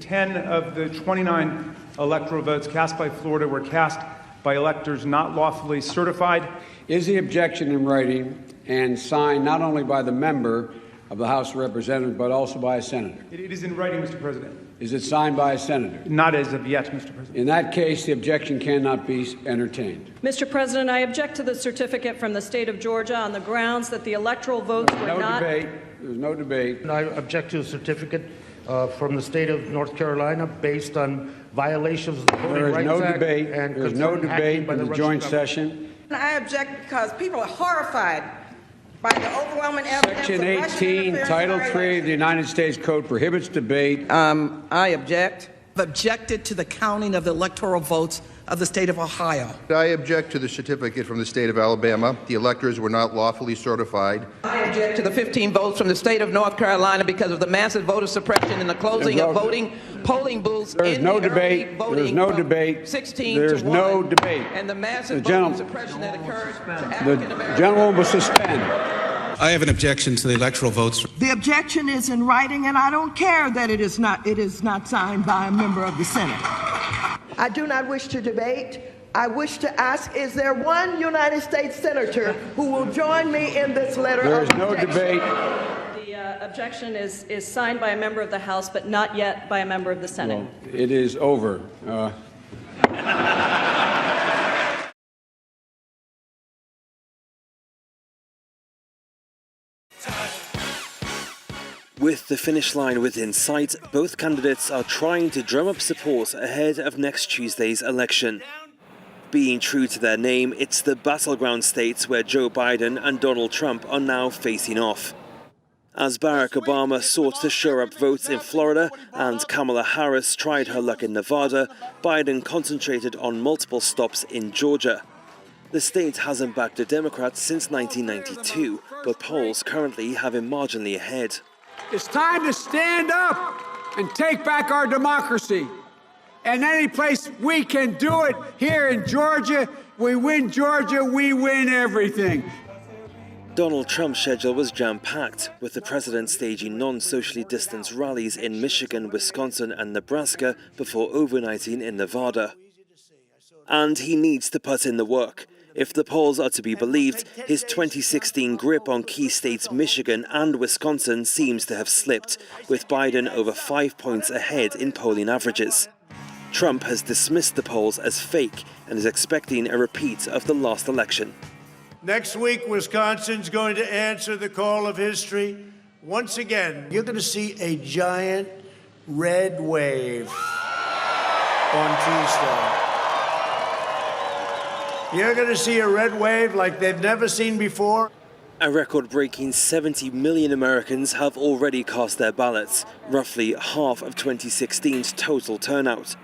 10 of the 29 electoral votes cast by Florida were cast by electors not lawfully certified. Is the objection in writing and signed not only by the member of the House of Representatives, but also by a senator? It is in writing, Mr. President. Is it signed by a senator? Not as of yet, Mr. President. In that case, the objection cannot be entertained. Mr. President, I object to the certificate from the state of Georgia on the grounds that the electoral votes were not... There's no debate. I object to a certificate from the state of North Carolina based on violations of the Voting Rights Act. There's no debate in the joint session. I object because people are horrified by the overwhelming evidence. Section 18, Title III of the United States Code prohibits debate. I object. I've objected to the counting of the electoral votes of the state of Ohio. I object to the certificate from the state of Alabama. The electors were not lawfully certified. I object to the 15 votes from the state of North Carolina because of the massive voter suppression and the closing of polling booths. There's no debate. There's no debate. 16 There's to no 1, debate. and the massive voter suppression that occurred to African Americans. The gentleman will suspend. I have an objection to the electoral votes. The objection is in writing, and I don't care that it is not signed by a member of the Senate. I do not wish to debate. I wish to ask, is there one United States senator who will join me in this letter of objection? There's no debate. The objection is signed by a member of the House, but not yet by a member of the Senate. Well, it is over. With the finish line within sight, both candidates are trying to drum up support ahead of next Tuesday's election. Being true to their name, it's the battleground states where Joe Biden and Donald Trump are now facing off. As Barack Obama sought to shore up votes in Florida and Kamala Harris tried her luck in Nevada, Biden concentrated on multiple stops in Georgia. The state hasn't backed a Democrat since 1992, but polls currently have him marginally ahead. It's time to stand up and take back our democracy. And any place we can do it, here in Georgia, we win Georgia, we win everything. Donald Trump's schedule was jam-packed, with the president staging non-socially distanced rallies in Michigan, Wisconsin and Nebraska before overnighting in Nevada. And he needs to put in the work. If the polls are to be believed, his 2016 grip on key states Michigan and Wisconsin seems to have slipped, with Biden over 5 points ahead in polling averages. Trump has dismissed the polls as fake and is expecting a repeat of the last election. Next week, Wisconsin's going to answer the call of history. Once again, you're going to see a giant red wave on Tuesday. You're going to see a red wave like they've never seen before. A record-breaking 70 million Americans have already cast their ballots, roughly half of 2016's total turnout.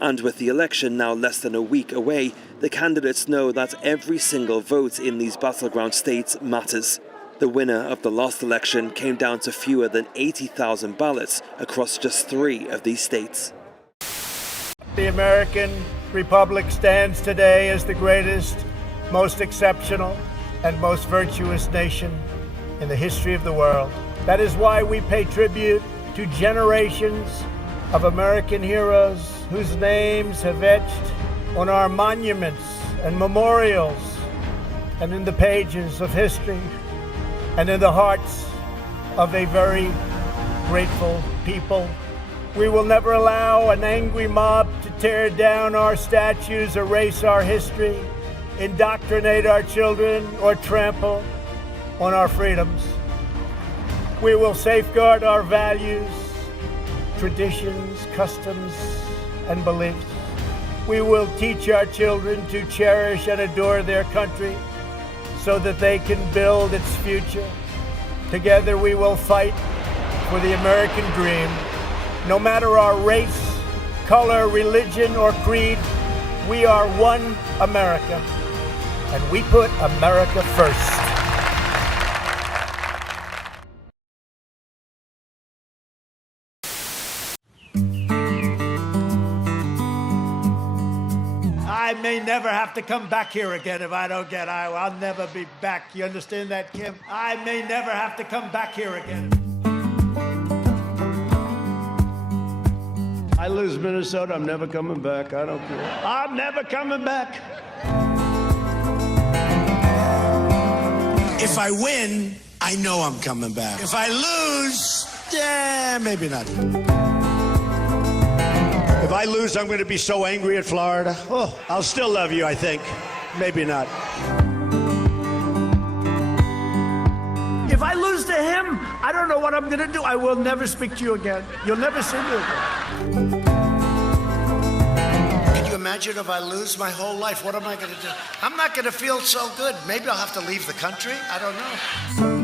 And with the election now less than a week away, the candidates know that every single vote in these battleground states matters. The winner of the last election came down to fewer than 80,000 ballots across just 3 of these states. The American Republic stands today as the greatest, most exceptional, and most virtuous nation in the history of the world. That is why we pay tribute to generations of American heroes whose names have etched on our monuments and memorials and in the pages of history and in the hearts of a very grateful people. We will never allow an angry mob to tear down our statues, erase our history, indoctrinate our children, or trample on our freedoms. We will safeguard our values, traditions, customs, and beliefs. We will teach our children to cherish and adore their country so that they can build its future. Together we will fight for the American dream. No matter our race, color, religion, or creed, we are one America, and we put America first. I may never have to come back here again if I don't get Iowa. I'll never be back. You understand that, Kim? I may never have to come back here again. I lose Minnesota, I'm never coming back. I don't care. I'm never coming back. If I win, I know I'm coming back. If I lose, yeah, maybe not. If I lose, I'm going to be so angry at Florida. Oh, I'll still love you, I think. Maybe not. If I lose to him, I don't know what I'm going to do. I will never speak to you again. You'll never see me again. Can you imagine if I lose my whole life? What am I going to do? I'm not going to feel so good. Maybe I'll have to leave the country. I don't know.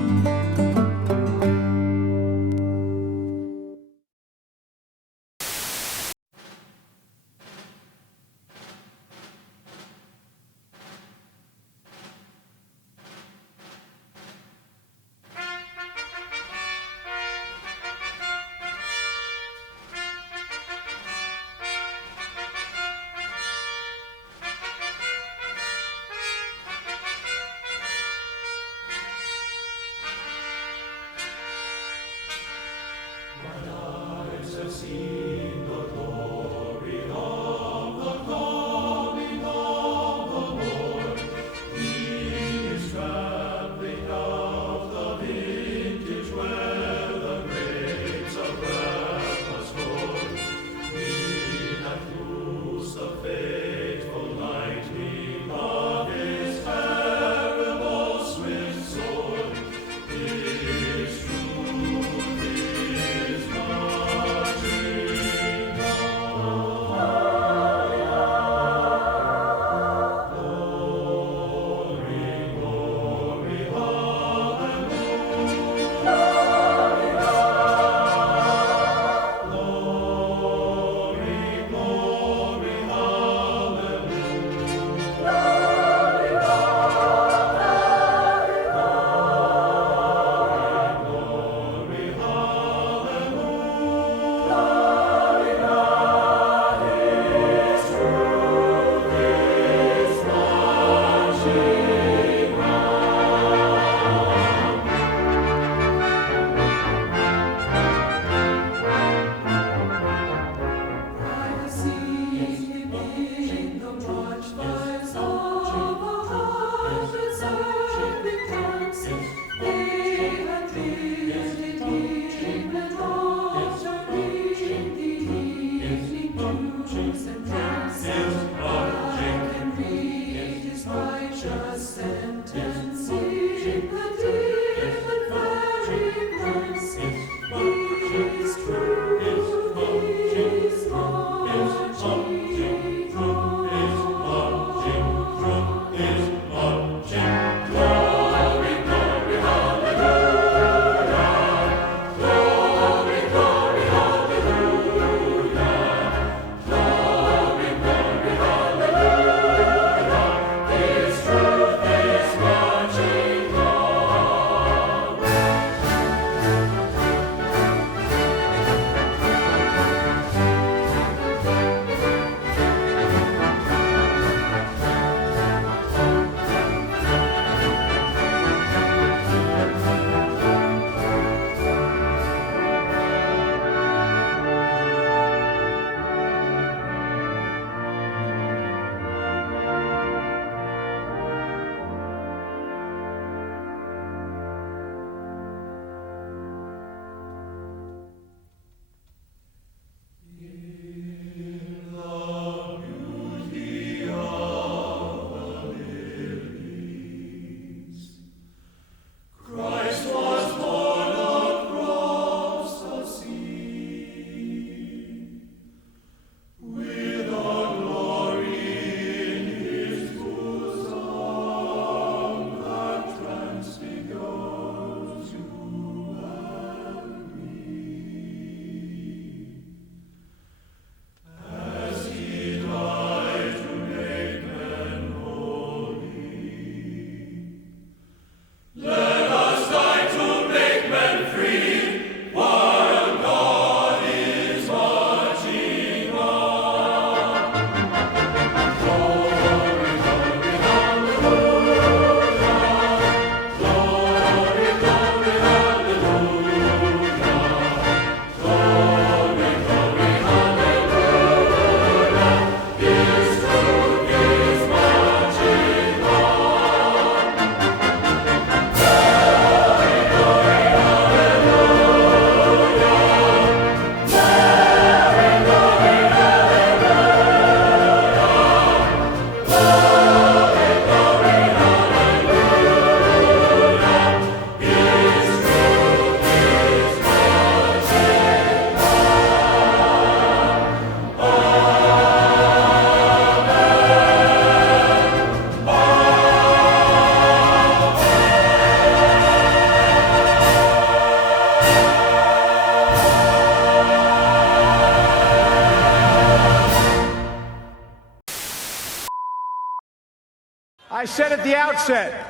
I said at the outset,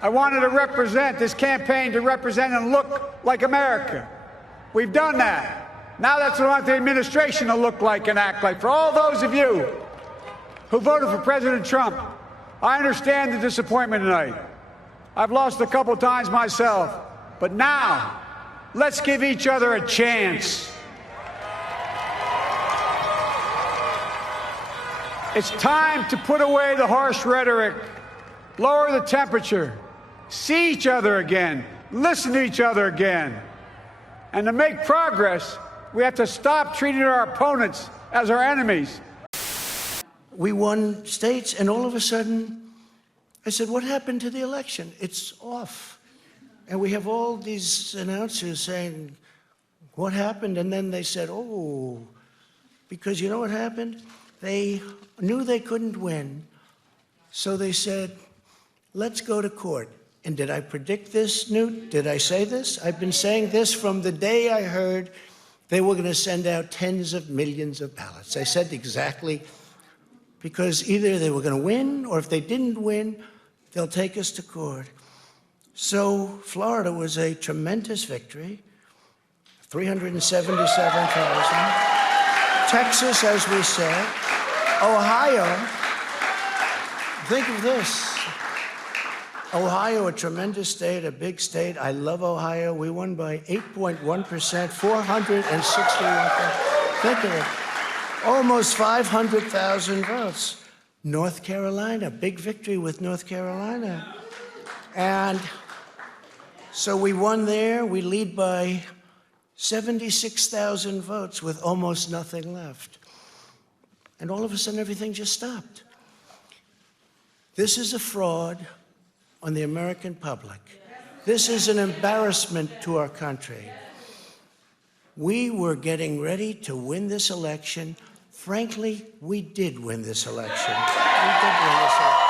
I wanted to represent this campaign to represent and look like America. We've done that. Now that's what I want the administration to look like and act like. For all those of you who voted for President Trump, I understand the disappointment tonight. I've lost a couple times myself. But now, let's give each other a chance. It's time to put away the harsh rhetoric, lower the temperature, see each other again, listen to each other again. And to make progress, we have to stop treating our opponents as our enemies. We won states, and all of a sudden, I said, what happened to the election? It's off. And we have all these announcers saying, what happened? And then they said, oh, because you know what happened? They knew they couldn't win, so they said, let's go to court. And did I predict this, Newt? Did I say this? I've been saying this from the day I heard they were going to send out tens of millions of ballots. I said exactly, because either they were going to win, or if they didn't win, they'll take us to court. So Florida was a tremendous victory, 377,000. Texas, as we said. Ohio, think of this. Ohio, a tremendous state, a big state. I love Ohio. We won by 8.1%, 461. Think of it. Almost 500,000 votes. North Carolina, big victory with North Carolina. And so we won there. We lead by 76,000 votes with almost nothing left. And all of a sudden, everything just stopped. This is a fraud on the American public. This is an embarrassment to our country. We were getting ready to win this election. Frankly, we did win this election. We did win this election.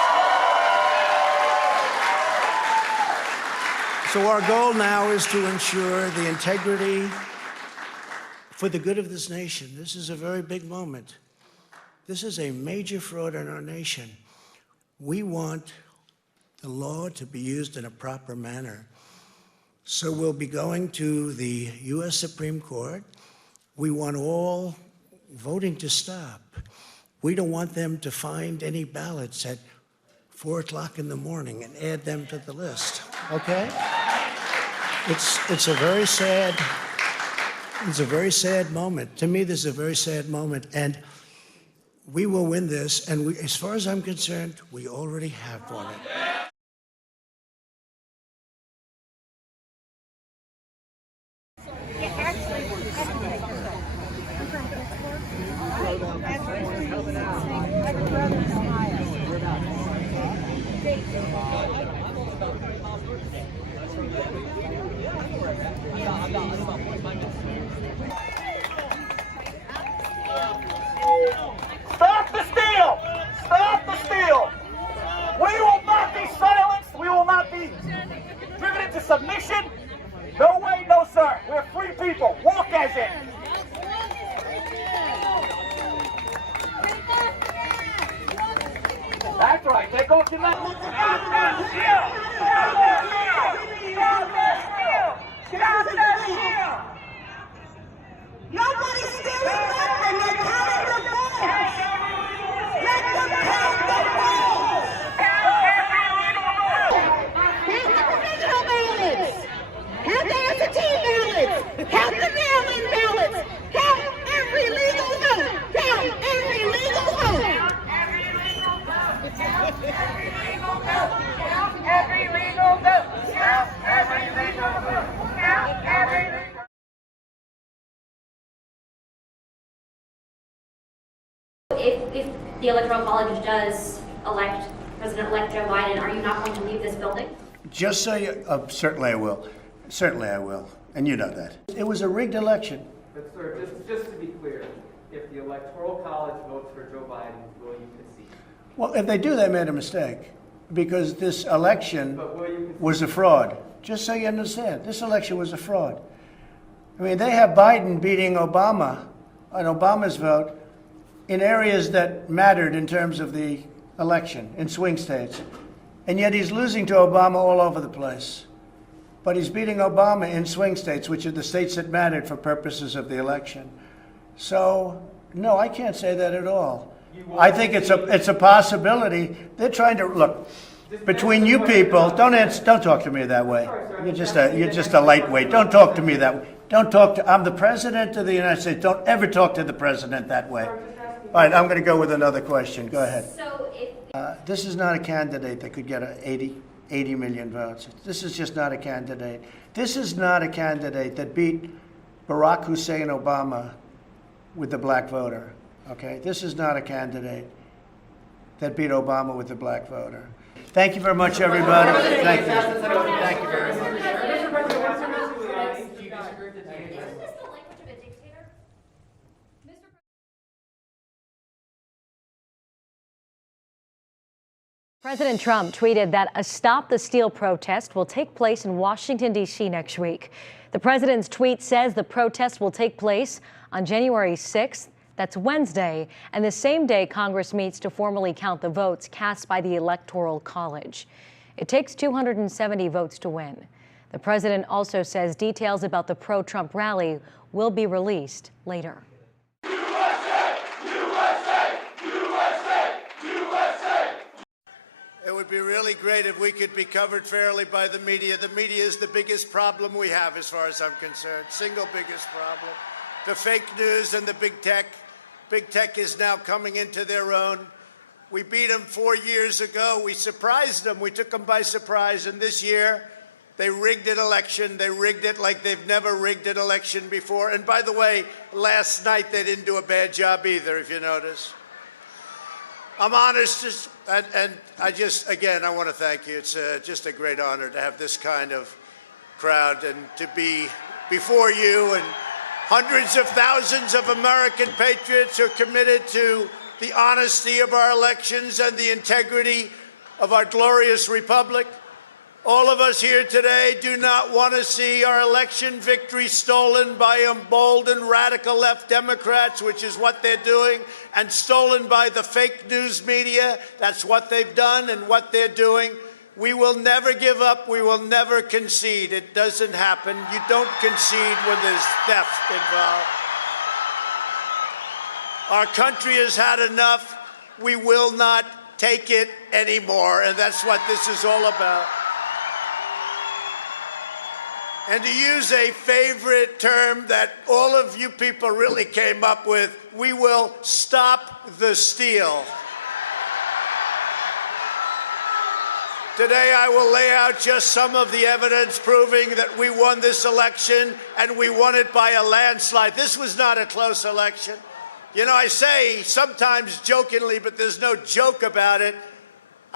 So our goal now is to ensure the integrity for the good of this nation. This is a very big moment. This is a major fraud in our nation. We want the law to be used in a proper manner. So we'll be going to the U.S. Supreme Court. We want all voting to stop. We don't want them to find any ballots at 4 o'clock in the morning and add them to the list, okay? It's a very sad moment. To me, this is a very sad moment, and we will win this, and we, as far as I'm concerned, we already have won it. Stop the steal! Stop the steal! We will not be silenced. We will not be driven into submission. No way, no sir. We're free people. Walk as in. That's right. Take off your left. Stop that steal! Stop that steal! Stop that steal! Stop that steal! Nobody's stealing nothing. They're counting the votes. Let them count the votes. Count the provisional ballots. Count the absentee ballots. Count the mail-in ballots. Count every legal vote. Count every legal vote. Count every legal vote. Count every legal vote. Count every legal vote. Count every legal vote. If the Electoral College does elect President-elect Joe Biden, are you not going to leave this building? Just so you, certainly I will. Certainly I will. And you know that. It was a rigged election. But sir, just to be clear, if the Electoral College votes for Joe Biden, will you concede? Well, if they do, they made a mistake. Because this election was a fraud. Just so you understand, this election was a fraud. I mean, they have Biden beating Obama on Obama's vote in areas that mattered in terms of the election, in swing states. And yet he's losing to Obama all over the place. But he's beating Obama in swing states, which are the states that mattered for purposes of the election. So, no, I can't say that at all. I think it's a possibility. They're trying to, look, between you people, don't talk to me that way. You're just a lightweight. Don't talk to me that way. I'm the president of the United States. Don't ever talk to the president that way. All right, I'm going to go with another question. Go ahead. This is not a candidate that could get 80 million votes. This is just not a candidate. This is not a candidate that beat Barack Hussein Obama with the black voter. Okay, this is not a candidate that beat Obama with the black voter. Thank you very much, everybody. Thank you. Thank you very much. President Trump tweeted that a Stop the Steal protest will take place in Washington, D.C. next week. The president's tweet says the protest will take place on January 6th. That's Wednesday, and the same day Congress meets to formally count the votes cast by the Electoral College. It takes 270 votes to win. The president also says details about the pro-Trump rally will be released later. It would be really great if we could be covered fairly by the media. The media is the biggest problem we have as far as I'm concerned. Single biggest problem. The fake news and the big tech. Big tech is now coming into their own. We beat them 4 years ago. We surprised them. We took them by surprise. And this year, they rigged an election. They rigged it like they've never rigged an election before. And by the way, last night they didn't do a bad job either, if you notice. I'm honest, and I want to thank you. It's just a great honor to have this kind of crowd and to be before you and hundreds of thousands of American patriots who are committed to the honesty of our elections and the integrity of our glorious republic. All of us here today do not want to see our election victory stolen by emboldened radical left Democrats, which is what they're doing, and stolen by the fake news media. That's what they've done and what they're doing. We will never give up. We will never concede. It doesn't happen. You don't concede when there's theft involved. Our country has had enough. We will not take it anymore, and that's what this is all about. And to use a favorite term that all of you people really came up with, we will stop the steal. Today I will lay out just some of the evidence proving that we won this election, and we won it by a landslide. This was not a close election. You know, I say sometimes jokingly, but there's no joke about it,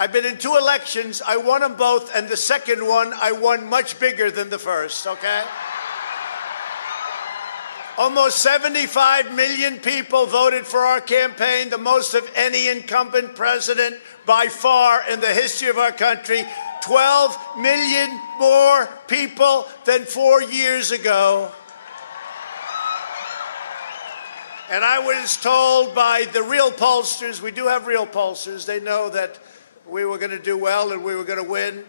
I've been in 2 elections, I won them both, and the second one I won much bigger than the first, okay? Almost 75 million people voted for our campaign, the most of any incumbent president by far in the history of our country. 12 million more people than 4 years ago. And I was told by the real pollsters, we do have real pollsters, they know that we were going to do well and we were going to win.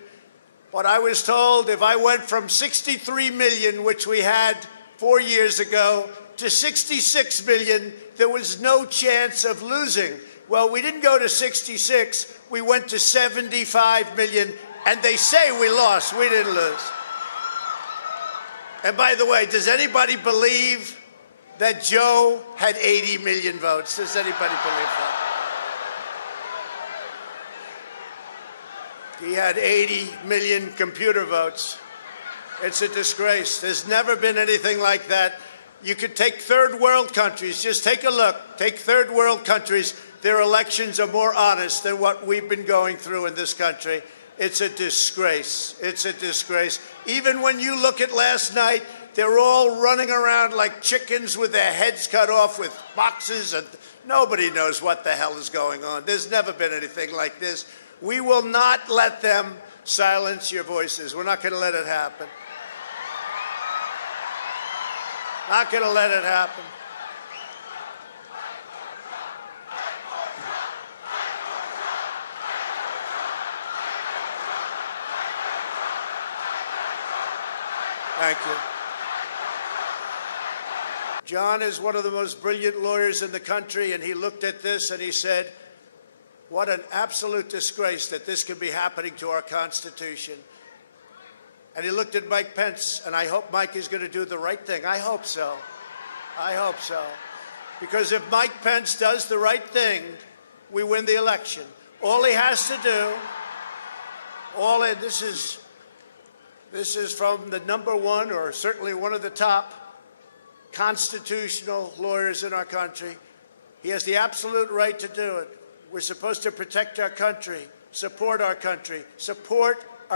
But I was told if I went from 63 million, which we had 4 years ago, to 66 million, there was no chance of losing. Well, we didn't go to 66, we went to 75 million, and they say we lost, we didn't lose. And by the way, does anybody believe that Joe had 80 million votes? Does anybody believe that? He had 80 million computer votes. It's a disgrace. There's never been anything like that. You could take third world countries. Just take a look. Take third world countries. Their elections are more honest than what we've been going through in this country. It's a disgrace. It's a disgrace. Even when you look at last night, they're all running around like chickens with their heads cut off with boxes, and nobody knows what the hell is going on. There's never been anything like this. We will not let them silence your voices. We're not going to let it happen. Not going to let it happen. Thank you. John is one of the most brilliant lawyers in the country, and he looked at this and he said, what an absolute disgrace that this could be happening to our Constitution. And he looked at Mike Pence, and I hope Mike is going to do the right thing. I hope so. I hope so. Because if Mike Pence does the right thing, we win the election. All he has to do, this is from the number one, or certainly one of the top constitutional lawyers in our country. He has the absolute right to do it. We're supposed to protect our country, support our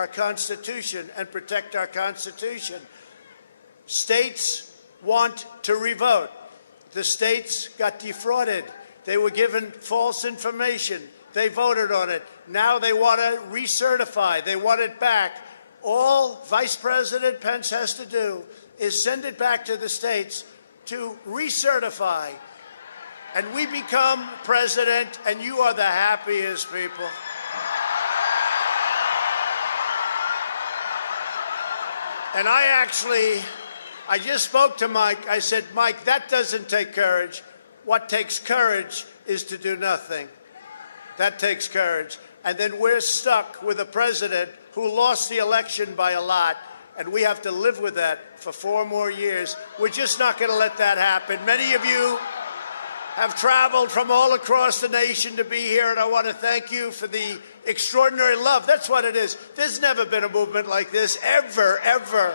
Constitution, and protect our Constitution. States want to revote. The states got defrauded. They were given false information. They voted on it. Now they want to recertify. They want it back. All Vice President Pence has to do is send it back to the states to recertify. And we become president, and you are the happiest people. And I just spoke to Mike. I said, Mike, that doesn't take courage. What takes courage is to do nothing. That takes courage. And then we're stuck with a president who lost the election by a lot, and we have to live with that for 4 more years. We're just not going to let that happen. Many of you have traveled from all across the nation to be here, and I want to thank you for the extraordinary love. That's what it is. There's never been a movement like this, ever, ever.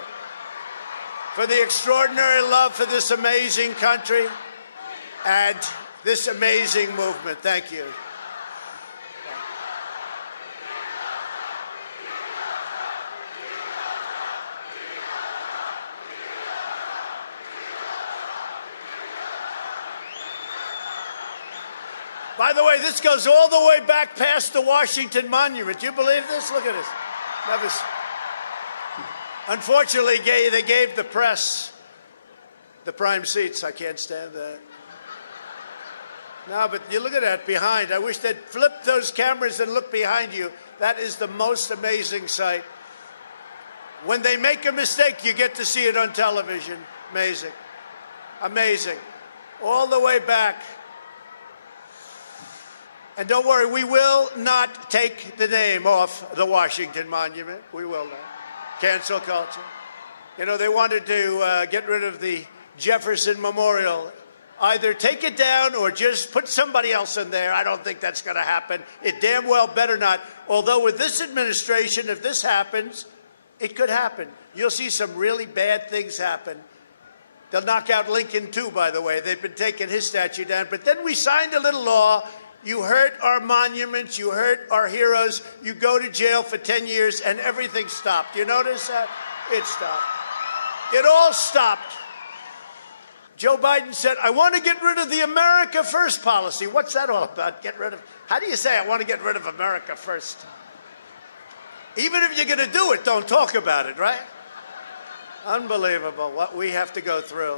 For the extraordinary love for this amazing country and this amazing movement. Thank you. By the way, this goes all the way back past the Washington Monument. Do you believe this? Look at this. Unfortunately, they gave the press the prime seats. I can't stand that. No, but you look at that behind. I wish they'd flip those cameras and look behind you. That is the most amazing sight. When they make a mistake, you get to see it on television. Amazing. Amazing. All the way back. And don't worry, we will not take the name off the Washington Monument. We will not. Cancel culture. You know, they wanted to get rid of the Jefferson Memorial. Either take it down or just put somebody else in there. I don't think that's going to happen. It damn well better not. Although with this administration, if this happens, it could happen. You'll see some really bad things happen. They'll knock out Lincoln, too, by the way. They've been taking his statue down. But then we signed a little law. You hurt our monuments, you hurt our heroes, you go to jail for 10 years, and everything stopped. You notice that? It stopped. It all stopped. Joe Biden said, I want to get rid of the America First policy. What's that all about? How do you say I want to get rid of America First? Even if you're going to do it, don't talk about it, right? Unbelievable what we have to go through.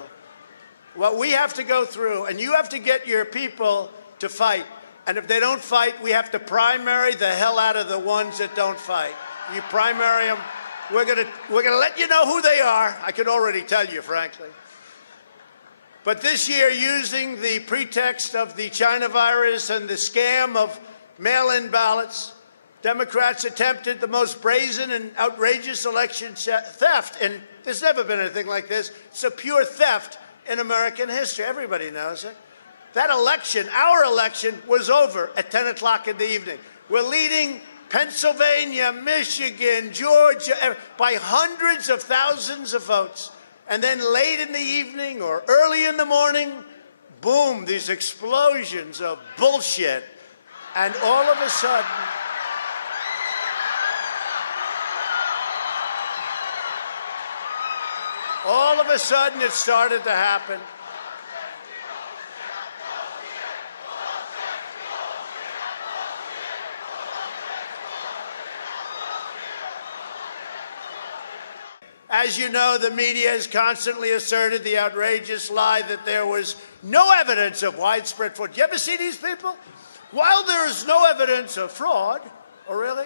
What we have to go through, and you have to get your people to fight. And if they don't fight, we have to primary the hell out of the ones that don't fight. You primary them, we're gonna let you know who they are. I can already tell you, frankly. But this year, using the pretext of the China virus and the scam of mail-in ballots, Democrats attempted the most brazen and outrageous election theft. And there's never been anything like this. It's a pure theft in American history. Everybody knows it. That election, our election, was over at 10 o'clock in the evening. We're leading Pennsylvania, Michigan, Georgia by hundreds of thousands of votes. And then late in the evening or early in the morning, boom, these explosions of bullshit. And all of a sudden, it started to happen. As you know, the media has constantly asserted the outrageous lie that there was no evidence of widespread fraud. Do you ever see these people? While there is no evidence of fraud, oh really?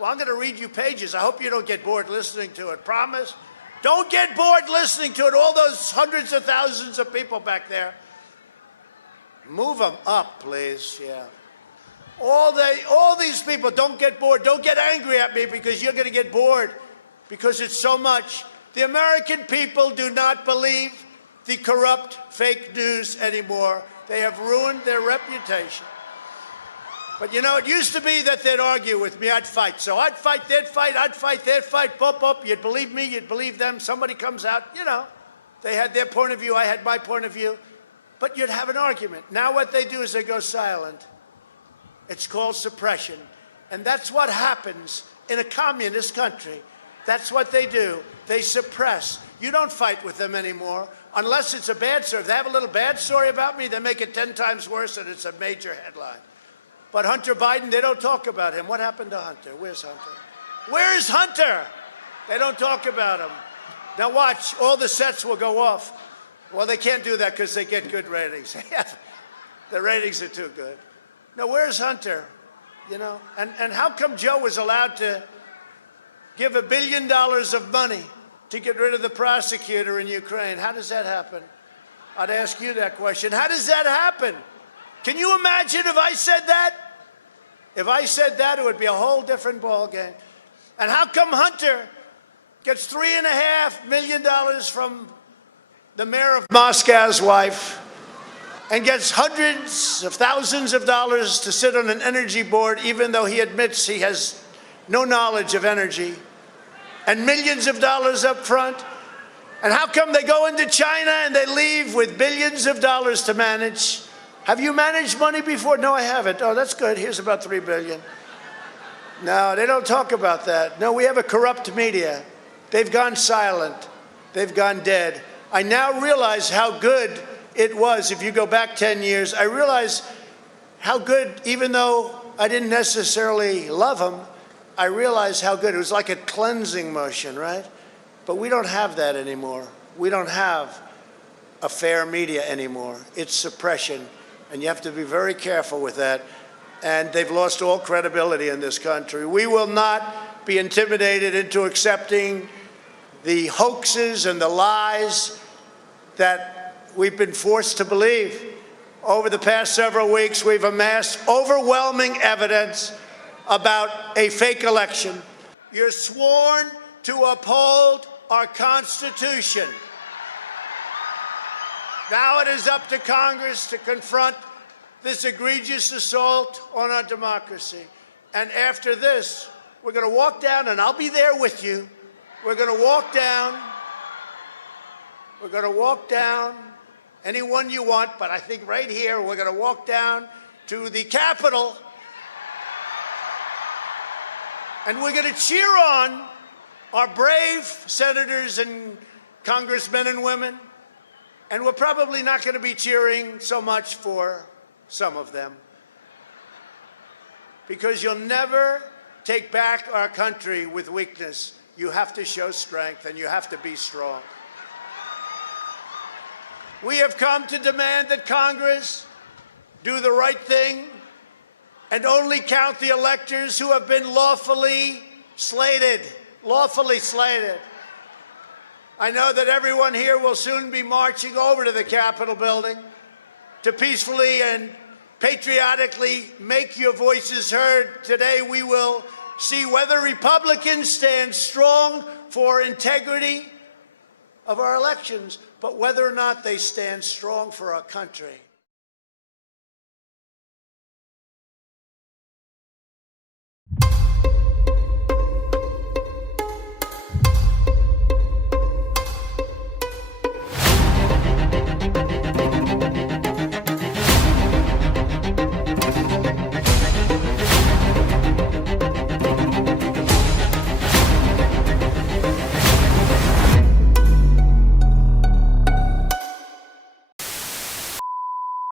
Well, I'm going to read you pages. I hope you don't get bored listening to it. Promise? Don't get bored listening to it. All those hundreds of thousands of people back there. Move them up, please. Yeah. All these people, don't get bored. Don't get angry at me because you're going to get bored because it's so much. The American people do not believe the corrupt fake news anymore. They have ruined their reputation. But you know, it used to be that they'd argue with me, I'd fight. So I'd fight, they'd fight, I'd fight, they'd fight, bump, up. You'd believe me, you'd believe them. Somebody comes out, you know, they had their point of view, I had my point of view. But you'd have an argument. Now what they do is they go silent. It's called suppression. And that's what happens in a communist country. That's what they do. They suppress. You don't fight with them anymore unless it's a bad story. If they have a little bad story about me, they make it 10 times worse and it's a major headline. But Hunter Biden, they don't talk about him. What happened to Hunter? Where's Hunter? Where's Hunter? They don't talk about him. Now watch, all the sets will go off. Well, they can't do that because they get good ratings. The ratings are too good. Now, where's Hunter? You know, and how come Joe was allowed to give $1 billion of money to get rid of the prosecutor in Ukraine? How does that happen? I'd ask you that question. How does that happen? Can you imagine if I said that? If I said that, it would be a whole different ballgame. And how come Hunter gets $3.5 million from the mayor of Moscow's wife and gets hundreds of thousands of dollars to sit on an energy board, even though he admits he has no knowledge of energy, and millions of dollars up front? And how come they go into China and they leave with billions of dollars to manage? Have you managed money before? No, I haven't. Oh, that's good. Here's about $3 billion. No, they don't talk about that. No, we have a corrupt media. They've gone silent. They've gone dead. I now realize how good it was. If you go back 10 years, I realize how good, even though I didn't necessarily love them, I realize how good. It was like a cleansing motion, right? But we don't have that anymore. We don't have a fair media anymore. It's suppression. And you have to be very careful with that. And they've lost all credibility in this country. We will not be intimidated into accepting the hoaxes and the lies that we've been forced to believe. Over the past several weeks, we've amassed overwhelming evidence about a fake election. You're sworn to uphold our Constitution. Now it is up to Congress to confront this egregious assault on our democracy. And after this, we're going to walk down, and I'll be there with you. We're going to walk down. We're going to walk down anyone you want, but I think right here we're going to walk down to the Capitol, and we're going to cheer on our brave senators and congressmen and women. And we're probably not going to be cheering so much for some of them, because you'll never take back our country with weakness. You have to show strength, and you have to be strong. We have come to demand that Congress do the right thing and only count the electors who have been lawfully slated. Lawfully slated. I know that everyone here will soon be marching over to the Capitol building to peacefully and patriotically make your voices heard. Today we will see whether Republicans stand strong for integrity of our elections, but whether or not they stand strong for our country.